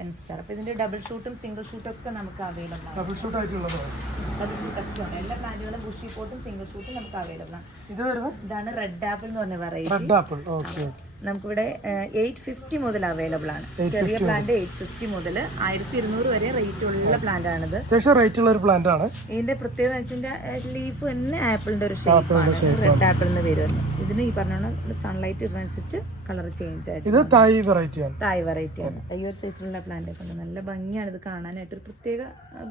സെൻസ്റ്റാർ അപ്പോൾ ഇതിന്റെ ഡബിൾ ഷൂട്ടും സിംഗിൾ ഷൂട്ടും ഒക്കെ നമുക്ക് അവൈലബിൾ ആണ്. ഡബിൾ ഷൂട്ട് ആയിട്ടുള്ളത് ഡബിൾ ഷൂട്ട് ഒക്കെ ഉണ്ട് എല്ലാ പ്ലാന്റുകളും ബുഷി പോട്ടും സിംഗിൾ ഷൂട്ടും നമുക്ക് അവൈലബിൾ ആണ്. ഇത് ഇതാണ് റെഡ് ആപ്പിൾ എന്ന് പറഞ്ഞ വെറൈറ്റി റെഡ് ആപ്പിൾ ഓക്കെ നമുക്കിവിടെ എയ്റ്റ് ഫിഫ്റ്റി മുതൽ അവൈലബിൾ ആണ്. ചെറിയ പ്ലാന്റ് എയ്റ്റ് ഫിഫ്റ്റി മുതൽ ആയിരത്തി ഇരുന്നൂറ് വരെ റേറ്റ് ഉള്ള പ്ലാന്റ് ആണിത്. റേറ്റ് ഉള്ള ഒരു പ്ലാന്റ് ആണ്. ഇതിന്റെ പ്രത്യേകത വെച്ചാൽ ലീഫ് തന്നെ ആപ്പിളിന്റെ ഒരു ആണ്. റെഡ് ആപ്പിൾ എന്ന് വരുന്നത് ഇതിന് ഈ പറഞ്ഞ സൺലൈറ്റ് ഇടുന്നതനുസരിച്ച് കളർ ചേഞ്ച് ആയിട്ട് ഇത് തായ് വെറൈറ്റി ആണ്. തായ് വെറൈറ്റി ആണ്. ഈ ഒരു സൈസിലുള്ള പ്ലാന്റ് ഒക്കെ നല്ല ഭംഗിയാണ് ഇത് കാണാനായിട്ട്. ഒരു പ്രത്യേക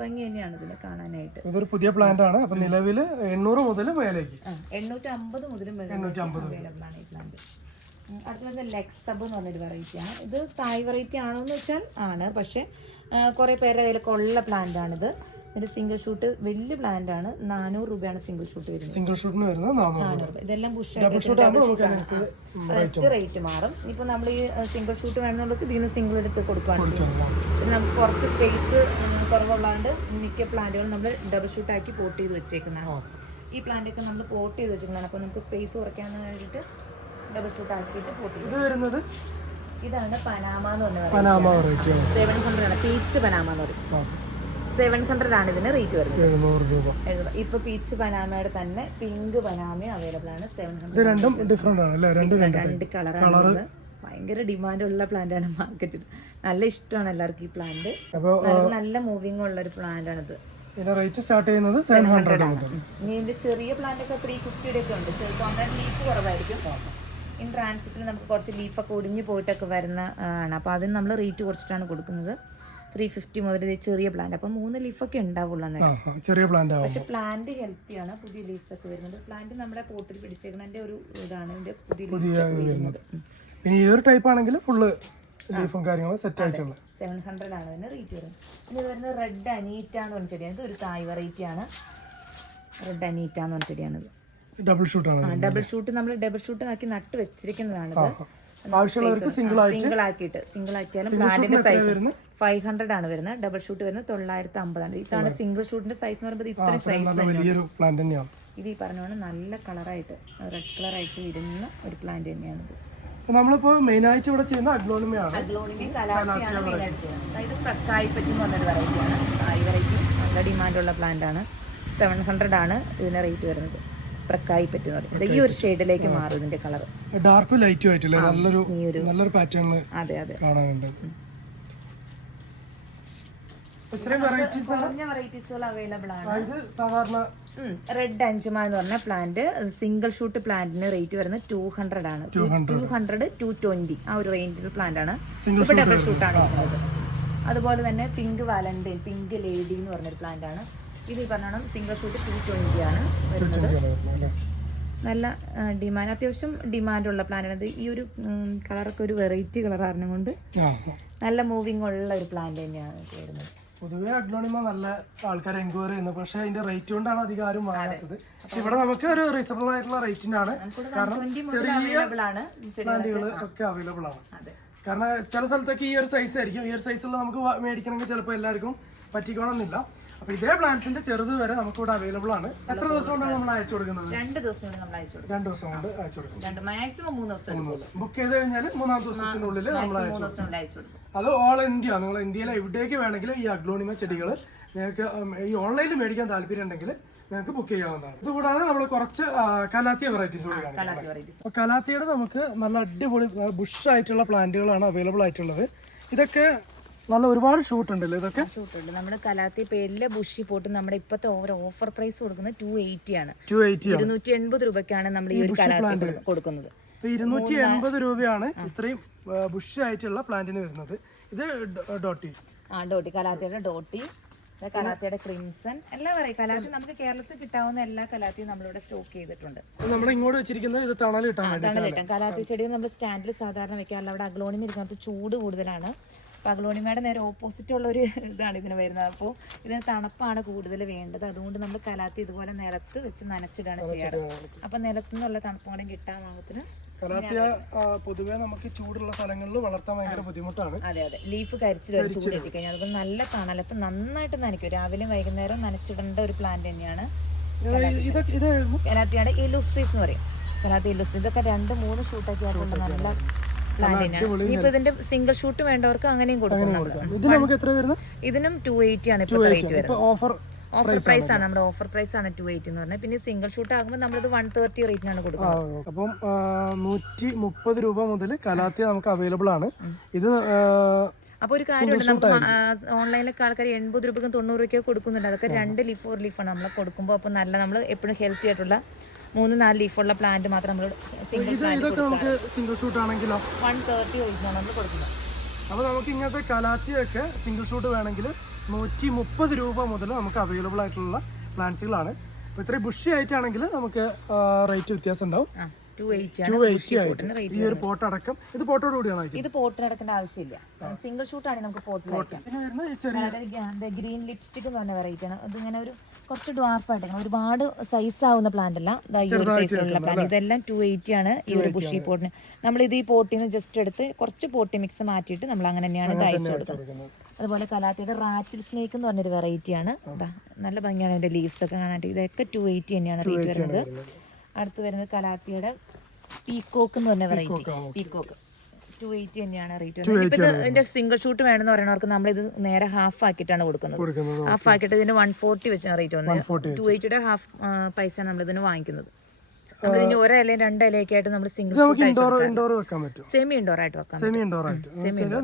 ഭംഗി തന്നെയാണ് ഇതിനെ കാണാനായിട്ട്. ഇതൊരു പുതിയ പ്ലാന്റ് ആണ്. അപ്പൊ നിലവിൽ എണ്ണൂറ് മുതൽ മേലേക്ക്. ആ എണ്ണൂറ്റി അമ്പത് മുതലും. അവൈലബിൾ ആണ് ഈ പ്ലാന്റ് അടുത്ത വരുന്നത് ലെക്സബ് എന്ന് പറഞ്ഞൊരു വെറൈറ്റി ആണ്. ഇത് തായ് വെറൈറ്റി ആണോ എന്ന് വെച്ചാൽ ആണ്. പക്ഷേ കുറേ പേരുടെ കയ്യിലൊക്കെ ഉള്ള പ്ലാന്റ് ആണിത്. ഇതിന്റെ സിംഗിൾ ഷൂട്ട് വലിയ പ്ലാന്റ് ആണ്. നാനൂറ് രൂപയാണ് സിംഗിൾ ഷൂട്ട് വരുന്നത്. സിംഗിൾ ഷൂട്ടിന് വരുന്നത് നാനൂറ് രൂപ. ഇതെല്ലാം ബുഷ് നമുക്ക് റേറ്റ് മാറും. ഇപ്പൊ നമ്മൾ ഈ സിംഗിൾ ഷൂട്ട് വേണമെന്നുള്ളവർക്ക് ഇതിന് സിംഗിൾ എടുത്ത് കൊടുക്കുകയാണ് പിന്നെ നമുക്ക് കുറച്ച് സ്പേസ് കുറവുള്ളതുകൊണ്ട് മിക്ക പ്ലാന്റുകളും നമ്മൾ ഡബിൾ ഷൂട്ട് ആക്കി പോട്ട് ചെയ്ത് വെച്ചേക്കുന്നതാണ്. ഈ പ്ലാന്റ് ഒക്കെ നമ്മൾ പോട്ട് ചെയ്ത് വെച്ചിട്ടുള്ളതാണ് അപ്പോൾ നമുക്ക് സ്പേസ് കുറയ്ക്കാൻ വേണ്ടിയിട്ട് ഡബിൾ ഷൂട്ട് ആക്കിയിട്ട് പൊട്ടി ഇത് വരുന്നത് ഇതാണ് പനാമ എന്ന് പറഞ്ഞ പനാമ വെറൈറ്റി ആണ്. സെവൻ ഹൺഡ്രഡ് ആണ്. പീച്ച് പനാമ എന്ന് പറയും. സെവൻ ഹൺഡ്രഡ് ആണ് ഇതിന് റേറ്റ് വരുന്നത്. എഴുന്നൂറ് രൂപ. ഇപ്പൊ പീച്ച് പനാമയുടെ തന്നെ പിങ്ക് പനാമയും അവൈലബിൾ ആണ്. സെവൻ ഹൺഡ്രഡ് രണ്ടും ഡിഫറെന്റ് ആണ് രണ്ട് കളറാണ് ഭയങ്കര ഡിമാൻഡ് ഉള്ള പ്ലാന്റ് ആണ് മാർക്കറ്റിൽ നല്ല ഇഷ്ടമാണ് എല്ലാവർക്കും ഈ പ്ലാന്റ് നല്ല മൂവിങ് ഉള്ള ഒരു പ്ലാന്റ് ആണിത് ഇതിന്റെ റേറ്റ് സ്റ്റാർട്ട് ചെയ്യുന്നത് സെവൻ ഹൺഡ്രഡ് ഇനി ഇതിന്റെ ചെറിയ പ്ലാന്റ് ഒക്കെ ത്രീ ഫിഫ്റ്റിയുടെ ഒക്കെ ഉണ്ട്. ചെറുപ്പം ലീഫ് കുറവായിരിക്കും. ഇൻ ട്രാൻസിറ്റിൽ നമുക്ക് കുറച്ച് ലീഫൊക്കെ ഒടിഞ്ഞു പോയിട്ടൊക്കെ വരുന്ന ആണ്. അപ്പോൾ അതിന് നമ്മൾ റേറ്റ് കുറച്ചിട്ടാണ് കൊടുക്കുന്നത്. ത്രീ ഫിഫ്റ്റി മുതൽ ചെറിയ പ്ലാന്റ് അപ്പം മൂന്ന് ലീഫൊക്കെ ഉണ്ടാവുള്ളൂ ചെറിയ പ്ലാന്റ് പക്ഷെ പ്ലാന്റ് ഹെൽത്തിയാണ് പുതിയ ലീഫ്സ് ഒക്കെ വരുന്നത് പ്ലാന്റ് നമ്മുടെ പോട്ടിൽ പിടിച്ചേക്കുന്നതിന്റെ ഒരു ഇതാണ്. ഇതിന്റെ പുതിയ ലീഫ് വരുന്നത്. പിന്നെ ഈ ഒരു ടൈപ്പ് ആണെങ്കിൽ ഫുള്ള് ലീഫും കാര്യങ്ങളും സെറ്റ് ആയിട്ടുള്ള. സെവൻ ഹൺഡ്രഡ് ആണ് അതിന് റേറ്റ് വരുന്നത്. പിന്നെ ഇത് വരുന്നത് റെഡ് അനീറ്റ എന്ന് പറഞ്ഞ ചെടിയാണ്. ഇത് ഒരു തായ് വെറൈറ്റി ആണ്. റെഡ് അനീറ്റ എന്ന് പറഞ്ഞ ചെടിയാണിത്. ഡബിൾ ഷൂട്ട് ആണ് ഡബിൾ ഷൂട്ട് നമ്മൾ ഡബിൾ ഷൂട്ട് ആക്കി നട്ട് വെച്ചിരിക്കുന്നതാണ് ആവശ്യമുള്ളവർക്ക് സിംഗിൾ ആയിട്ട് സിംഗിൾ ആക്കിയിട്ട് സിംഗിൾ ആക്കിയാലും പ്ലാന്റിന്റെ സൈസ്? ഫൈവ് ഹൺഡ്രഡ് ആണ് വരുന്നത്. ഡബിൾ ഷൂട്ട് വരുന്നത് തൊള്ളായിരത്തി അമ്പതാണ് ഇതാണ് സിംഗിൾ ഷൂട്ടിന്റെ സൈസ് എന്ന് പറയുമ്പോൾ ഇത്ര സൈസ് തന്നെയാണ്. ഇത് ഈ പറഞ്ഞ പോലെ നല്ല കളറായിട്ട് റെഡ് കളറായിട്ട് വരുന്ന ഒരു പ്ലാന്റ് തന്നെയാണിത് അപ്പൊ നമ്മളിപ്പോ മെയിൻ ആയിട്ട് ഇവിടെ ചെയ്യുന്ന അഗ്ലോണിമയാണ്. ആണ് കലാത്തിയാണ് മെയിനായിട്ട് ചെയ്യുന്നത്. അതായത് പ്രക്കായിപ്പറ്റി എന്ന് പറഞ്ഞൊരു വെറൈറ്റിയാണ് ഈ വെറൈറ്റി നല്ല ഡിമാൻഡുള്ള പ്ലാന്റ് ആണ്. സെവൻ ഹൺഡ്രഡ് ആണ് ഇതിന് റേറ്റ് വരുന്നത്. പ്രക്കായിപ്പറ്റി പറ്റുന്നത്. ഈ ഒരു ഷെയ്ഡിലേക്ക് മാറും ഇതിന്റെ കളർ ഡാർക്കും ലൈറ്റും ആയിട്ടില്ല? നല്ലൊരു നല്ലൊരു പാറ്റേൺ അതെ അതെ. കാണാനുണ്ട്. ഇത്രയും വെറൈറ്റീസ് കുറഞ്ഞ വെറൈറ്റീസുകൾ അവൈലബിൾ ആണ്. റെഡ് അഞ്ചുമ എന്ന് പറഞ്ഞ പ്ലാന്റ് സിംഗിൾ ഷൂട്ട് പ്ലാന്റിന് റേറ്റ് വരുന്നത് ടു ഹൺഡ്രഡ് ആണ്. ടു ഹൺഡ്രഡ് ടു ട്വന്റി ആ ഒരു റേഞ്ചിൽ പ്ലാന്റ് ആണ്. ഇപ്പൊ ഡബിൾ ഷൂട്ട് ആണ്. വരുന്നത്. അതുപോലെ തന്നെ പിങ്ക് വാലന്റൈൻ പിങ്ക് ലേഡി എന്ന് പറഞ്ഞൊരു പ്ലാന്റ് ആണ്. ഇത് ഈ പറഞ്ഞോണം സിംഗിൾ ഷൂട്ട് ടു ട്വന്റി ആണ് വരുന്നത്. നല്ല ഡിമാൻഡ് അത്യാവശ്യം ഡിമാൻഡുള്ള പ്ലാന്റ് ആണ്. ഇത് ഈ ഒരു കളറൊക്കെ ഒരു വെറൈറ്റി കളർ കൊണ്ട് നല്ല മൂവിങ് ഉള്ള ഒരു പ്ലാന്റ് തന്നെയാണ് വരുന്നത് പൊതുവേ അഗ്ലോണിമ നല്ല ആൾക്കാർ എൻക്വയറി ചെയ്യുന്നു. പക്ഷേ അതിന്റെ റേറ്റ് കൊണ്ടാണ് അധികം ആരും വാങ്ങാത്തത്. ഇവിടെ നമുക്ക് ഒരു റീസണബിൾ ആയിട്ടുള്ള റേറ്റിനാണ് കാരണം ചെറിയ പ്ലാന്റുകൾ ഒക്കെ അവൈലബിൾ ആണ്. കാരണം ചില സ്ഥലത്തൊക്കെ ഈ ഒരു സൈസ് ആയിരിക്കും. ഈ ഒരു സൈസുള്ള നമുക്ക് മേടിക്കണമെങ്കിൽ ചിലപ്പോൾ എല്ലാവർക്കും പറ്റിക്കണമെന്നില്ല അപ്പൊ ഇതേ പ്ലാന്റ്സിന്റെ ചെറുത് വരെ നമുക്ക് ഇവിടെ അവൈലബിൾ ആണ്. എത്ര ദിവസം കൊണ്ടാണ് നമ്മൾ അയച്ചു കൊടുക്കുന്നത്? രണ്ട് ദിവസം കൊണ്ട് നമ്മൾ അയച്ചു കൊടുക്കും. രണ്ട് ദിവസം കൊണ്ട് അയച്ചു കൊടുക്കും. രണ്ട് മാക്സിമം മൂന്ന് ദിവസം എടുക്കും. ബുക്ക് ചെയ്ത് കഴിഞ്ഞാൽ മൂന്നാം ദിവസത്തിനുള്ളിൽ നമ്മൾ അയച്ചു മൂന്ന് ദിവസം കൊണ്ട് കൊടുക്കും. അത് ഓൾ ഇന്ത്യ നിങ്ങൾ ഇന്ത്യയിലെ എവിടേക്ക് വേണമെങ്കിലും ഈ അഗ്ലോണിമ ചെടികൾ നിങ്ങൾക്ക് ഈ ഓൺലൈനിൽ മേടിക്കാൻ താല്പര്യം ഉണ്ടെങ്കിൽ നിങ്ങൾക്ക് ബുക്ക് ചെയ്യാവുന്നതാണ്. ഇതുകൂടാതെ നമ്മൾ കുറച്ച് കലാത്തിയ വെറൈറ്റീസ് കൂടി കാണിക്കാം. കലാത്തിയുടെ നമുക്ക് നല്ല അടിപൊളി ബുഷ് ആയിട്ടുള്ള പ്ലാന്റുകളാണ് അവൈലബിൾ ആയിട്ടുള്ളത്. ഇതൊക്കെ നല്ല ഒരുപാട് ഷൂട്ട് ഉണ്ടല്ലോ ഇതൊക്കെ? ഷൂട്ട് ഉണ്ട് നമ്മുടെ കലാത്തി പേരിലെ ബുഷി പോട്ട് നമ്മുടെ ഇപ്പത്തെ ഓവർ ഓഫർ പ്രൈസ് കൊടുക്കുന്നത് ടു എയ്റ്റി ആണ്. ടു എയ്റ്റി ഇരുന്നൂറ്റി എൺപത് രൂപയ്ക്കാണ് നമ്മൾ ഈ ഒരു കലാത്തി കൊടുക്കുന്നത്. ഇരുന്നൂറ്റി എൺപത് രൂപയാണ് ഇത്രയും ബുഷ് ആയിട്ടുള്ള പ്ലാന്റിന് വരുന്നത്. ഇത് ഡോട്ടി. ആ ഡോട്ടി. കലാത്തിയുടെ ഡോട്ടി. കലാത്തിയുടെ ക്രിംസൺ. എല്ലാം പറയും. കലാത്തി നമുക്ക് കേരളത്തിൽ കിട്ടാവുന്ന എല്ലാ കലാത്തിയും നമ്മളിവിടെ സ്റ്റോക്ക് ചെയ്തിട്ടുണ്ട്. നമ്മൾ ഇങ്ങോട്ട് വെച്ചിരിക്കുന്നത് ഇത് അതാണ് കിട്ടും കലാത്തി ചെടികൾ നമ്മൾ സ്റ്റാൻഡിൽ സാധാരണ വെക്കാറില്ല. അവിടെ അഗ്ലോണിമ ഇരിക്കുന്നത് ചൂട് കൂടുതലാണ്. അപ്പോൾ അഗ്ലോണിമയുടെ നേരെ ഓപ്പോസിറ്റ് ഉള്ള ഒരു ഇതാണ് ഇതിന് വരുന്നത്. അപ്പോൾ ഇതിന് തണുപ്പാണ് കൂടുതൽ വേണ്ടത്. അതുകൊണ്ട് നമ്മൾ കലാത്തി ഇതുപോലെ നിലത്ത് വെച്ച് നനച്ചിടാണ് ചെയ്യാറ്. അപ്പോൾ നിലത്തു നിന്നുള്ള തണുപ്പും കൂടെ കിട്ടാൻ പാകത്തിന് കലാത്തിയ പൊതുവേ നമുക്ക് ചൂടുള്ള സ്ഥലങ്ങളിൽ വളർത്താൻ ഭയങ്കര ബുദ്ധിമുട്ടാണ്. അതെ അതെ. ലീഫ് കരിച്ചിൽ ഒരു ചൂട് എത്തിക്കഴിഞ്ഞാൽ അതുപോലെ നല്ല തണലത്ത് നന്നായിട്ട് നനയ്ക്കും. രാവിലെ വൈകുന്നേരം നനച്ചിടേണ്ട ഒരു പ്ലാന്റ് തന്നെയാണ് കനാത്തിയാണ് യെല്ലോ എന്ന് പറയും. കലാത്തി സ്പേസ് ഇതൊക്കെ രണ്ട് മൂന്ന് ഷൂട്ടൊക്കെ ആയിട്ടുണ്ട് നല്ല പ്ലാന്റ് തന്നെയാണ് ഇതിന്റെ സിംഗിൾ ഷൂട്ട് വേണ്ടവർക്ക് അങ്ങനെയും കൊടുക്കും ഇതിനും ടു എയ്റ്റി ആണ് ഇപ്പൊ റേറ്റ് വരുന്നത് ഓഫർ പ്രൈസ് ആണ് നമ്മുടെ ഓഫർ പ്രൈസ് ആണ് ടു എയ്റ്റി എന്ന് പറഞ്ഞാൽ പിന്നെ സിംഗിൾ ഷൂട്ട് ആകുമ്പോൾ നമ്മളിത് വൺ തേർട്ടി റേറ്റിനാണ് കൊടുക്കുന്നത്. അപ്പം നൂറ്റി മുപ്പത് രൂപ മുതൽ കലാത്തി നമുക്ക് അവൈലബിൾ ആണ്. ഇത് അപ്പോൾ ഒരു കാര്യമുണ്ട്. നമുക്ക് ഓൺലൈനിലൊക്കെ ആൾക്കാർ എൺപത് രൂപയ്ക്കും തൊണ്ണൂറ് രൂപയ്ക്ക് കൊടുക്കുന്നുണ്ട്. അതൊക്കെ രണ്ട് ലീഫ് ഒരു ലീഫാണ് നമ്മൾ കൊടുക്കുമ്പോൾ അപ്പോൾ നല്ല നമ്മൾ എപ്പോഴും ഹെൽത്തി ആയിട്ടുള്ള മൂന്ന് നാല് ലീഫുള്ള പ്ലാന്റ് മാത്രം നമ്മൾ സിംഗിൾ പ്ലാന്റ് സിംഗിൾ ഷൂട്ട് ആണെങ്കിലോ? വൺ തേർട്ടി നമ്മൾ കൊടുക്കുന്നത് അപ്പോൾ നമുക്ക് ഇങ്ങനത്തെ കലാത്തിയൊക്കെ സിംഗിൾ ഷൂട്ട് വേണമെങ്കിൽ നൂറ്റി മുപ്പത് രൂപ മുതൽ നമുക്ക് അവൈലബിൾ ആയിട്ടുള്ള പ്ലാന്റ്സുകളാണ് അപ്പോൾ ഇത്രയും ബുഷി ആയിട്ടാണെങ്കിൽ നമുക്ക് റേറ്റ് വ്യത്യാസം ഉണ്ടാവും. ഈ ഒരു പോട്ട് അടക്കം. ഇത് പോട്ടോട് കൂടിയാണ് ഇത് പോട്ടിന് അടക്കേണ്ട ആവശ്യമില്ല. സിംഗിൾ ഷൂട്ട് ആണ് നമുക്ക് പോട്ടിൽ ഗ്രീൻ ലിപ്സ്റ്റിക് എന്ന് പറഞ്ഞ വെറൈറ്റി ആണ്. ഇതിങ്ങനെ ഒരു കുറച്ച് ഡ്വാർഫ് ആയിട്ട് ഒരുപാട് സൈസ് ആവുന്ന പ്ലാന്റ് അല്ല. ദാ ഈ ഒരു സൈസിലുള്ള പ്ലാന്റ് ഇതെല്ലാം ടു എയ്റ്റി ആണ് ഈ ഒരു ബുഷി പോട്ടിന് നമ്മൾ ഇത് ഈ പോട്ടിൽ നിന്ന് ജസ്റ്റ് എടുത്ത് കുറച്ച് പോട്ടി മിക്സ് മാറ്റിയിട്ട് നമ്മൾ അങ്ങനെ തന്നെയാണ് ഇത് അയച്ചു കൊടുക്കുന്നത്. അതുപോലെ കലാത്തിയുടെ റാറ്റിൽ സ്നേക്ക് എന്ന് പറഞ്ഞൊരു വെറൈറ്റി ആണ്. നല്ല ഭംഗിയാണ് അതിന്റെ ലീവ്സ് ഒക്കെ കാണാനായിട്ട്. ഇതൊക്കെ ടു എയ്റ്റി തന്നെയാണ് റേറ്റ് വരുന്നത്. അടുത്ത് വരുന്നത് കലാത്തിയുടെ പീക്കോക്ക് എന്ന് പറഞ്ഞ വെറൈറ്റി പീക്കോക്ക് ടു എയ്റ്റി തന്നെയാണ് റേറ്റ് ഇത് ഇതിന്റെ സിംഗിൾ ഷൂട്ട് വേണമെന്ന് പറയുന്നവർക്ക് നമ്മൾ ഇത് നേരെ ഹാഫ് ആക്കിയിട്ടാണ് കൊടുക്കുന്നത്. ഹാഫ് ആക്കിയിട്ട് ഇതിന് വൺ ഫോർട്ടി വെച്ചാണ് റേറ്റ് വന്നത്. 140 ടു എയ്റ്റിയുടെ ഹാഫ് പൈസ നമ്മൾ ഇതിന് വാങ്ങിക്കുന്നത്. നമ്മൾ ഇതിന് ഒരലയും രണ്ടിലയൊക്കെ ആയിട്ട് നമ്മൾ സിംഗിൾ ഇൻഡോർ വെക്കാൻ പറ്റും. സെമി ഇൻഡോർ ആയിട്ട് വെക്കാം സെമി ഇൻഡോർ ആയിട്ട്.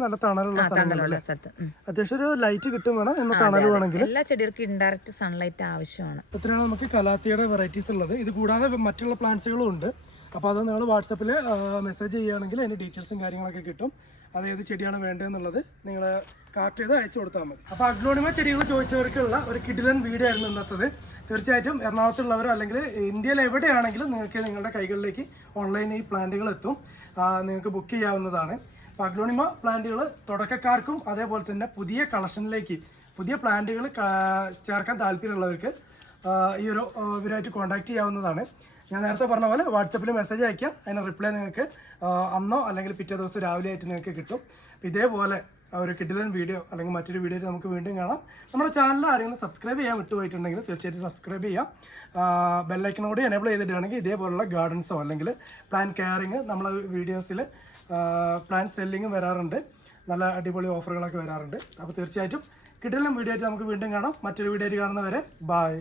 നല്ല തണലുള്ള തണലുള്ള സ്ഥലത്ത്. അത്യാവശ്യം ഒരു ലൈറ്റ് കിട്ടും വേണം എന്ന തണൽ വേണമെങ്കിൽ. എല്ലാ ചെടികൾക്കും ഇൻഡയറക്റ്റ് സൺലൈറ്റ് ആവശ്യമാണ്. ഇത്രയാണ് നമുക്ക് കലാത്തിയുടെ വെറൈറ്റീസ് ഉള്ളത്. ഇത് കൂടാതെ മറ്റുള്ള പ്ലാന്റ്സുകളും ഉണ്ട്. അപ്പോൾ അത് നിങ്ങൾ വാട്സപ്പിൽ മെസ്സേജ് ചെയ്യുകയാണെങ്കിൽ അതിന്റെ ഡീറ്റെയിൽസും കാര്യങ്ങളൊക്കെ കിട്ടും. അതായത് ചെടിയാണ് വേണ്ടതെന്നുള്ളത് നിങ്ങൾ കാർട്ട് ചെയ്ത് അയച്ചു കൊടുത്താൽ മതി. അപ്പോൾ അഗ്ലോണിമ ചെടികൾ ചോദിച്ചവർക്കുള്ള ഒരു കിഡിലൻ വീഡിയോ ആയിരുന്നു ഇന്നത്തത്. തീർച്ചയായിട്ടും എറണാകുളത്തുള്ളവരോ അല്ലെങ്കിൽ ഇന്ത്യയിൽ എവിടെയാണെങ്കിലും നിങ്ങൾക്ക് നിങ്ങളുടെ കൈകളിലേക്ക് ഓൺലൈൻ ഈ പ്ലാന്റുകൾ എത്തും. നിങ്ങൾക്ക് ബുക്ക് ചെയ്യാവുന്നതാണ്. അപ്പോൾ അഗ്ലോണിമ പ്ലാന്റുകൾ തുടക്കക്കാർക്കും അതേപോലെ തന്നെ പുതിയ കളക്ഷനിലേക്ക് പുതിയ പ്ലാന്റുകൾ ചേർക്കാൻ താല്പര്യമുള്ളവർക്ക് ഈ ഒരു ഇവരായിട്ട് കോൺടാക്ട് ചെയ്യാവുന്നതാണ്. ഞാൻ നേരത്തെ പറഞ്ഞ പോലെ വാട്സപ്പിൽ മെസ്സേജ് അയക്കുക അതിന് റിപ്ലൈ നിങ്ങൾക്ക് അന്നോ അല്ലെങ്കിൽ പിറ്റേ ദിവസം രാവിലെ ആയിട്ട് നിങ്ങൾക്ക് കിട്ടും. ഇതേപോലെ ഒരു കിഡിലൻ വീഡിയോ അല്ലെങ്കിൽ മറ്റൊരു വീഡിയോ നമുക്ക് വീണ്ടും കാണാം. നമ്മുടെ ചാനൽ ആരെങ്കിലും സബ്സ്ക്രൈബ് ചെയ്യാൻ വിട്ടുപോയിട്ടുണ്ടെങ്കിൽ തീർച്ചയായിട്ടും സബ്സ്ക്രൈബ് ചെയ്യാം. ബെല്ലൈക്കനോട് എനേബിൾ ചെയ്തിട്ടുണ്ടെങ്കിൽ ഇതേപോലുള്ള ഗാർഡൻസോ അല്ലെങ്കിൽ പ്ലാൻ കെയറിങ് നമ്മളെ വീഡിയോസിൽ പ്ലാൻ സെല്ലിങ്ങും വരാറുണ്ട്. നല്ല അടിപൊളി ഓഫറുകളൊക്കെ വരാറുണ്ട്. അപ്പോൾ തീർച്ചയായിട്ടും കിഡിലൻ വീഡിയോ ആയിട്ട് നമുക്ക് വീണ്ടും കാണാം. മറ്റൊരു വീഡിയോ ആയിട്ട് കാണുന്നവരെ ബായ്